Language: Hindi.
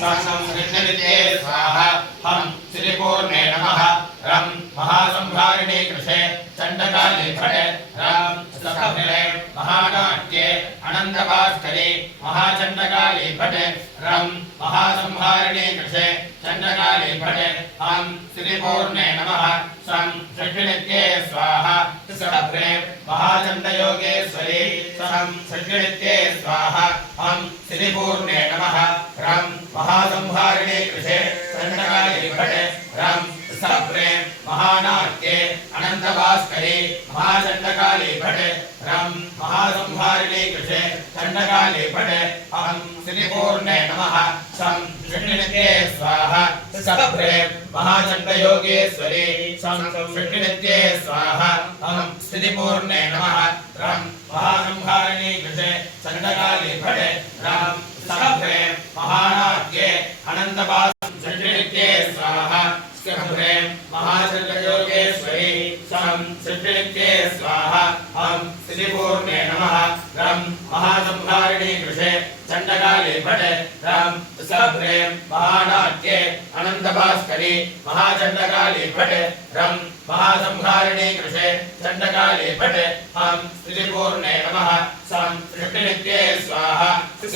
संसृष्टनित्ये स्वाहा हम श्रीपूर्णे नमः रं महासंहारिणे कृषे चण्डकाले फटे रं सखरे महानाट्ये अनन्तभास्करे महाचण्डकाले फटे रं महासंहारिणे कृषे चण्डकाले फटे हम श्रीपूर्णे नमः सं षष्ठिनित्ये स्वाहा सखरे महाचण्डयोगेश्वरे सं षष्ठिनित्ये स्वाहा हम श्रीपूर्णे नमः रं महासंहारिणे कृषे चण्डकाले फटे रं सखरे महानाट्ये अनन्तभास्करे महाचण्डकाले फटे रं महासंहारिणे कृषे चण्डकाले फटे अहं श्रीपूर्णे नमः सं षष्ठिनित्ये स्वाहा सखरे महाचण्डयोगेश्वरे सं षष्ठिनित्ये स्वाहा अहं श्रीपूर्णे नमः रं महासंहारिणे कृषे चण्डकाले फटे रं सखरे महानाट्ये अनन्तभास्करे षष्ठिनित्ये स्वाहा सखरे महाचण्डयोगेश्वरे सं षष्ठिनित्ये स्वाहा हम श्रीपूर्णे नमः रं महासंहारिणे कृषे चण्डकाले फटे रं सखरे महानाट्ये अनन्तभास्करे महाचण्डकाले फटे रं महासंहारिणे कृषे चण्डकाले फटे हम श्रीपूर्णे नमः सं षष्ठिनित्ये स्वाहा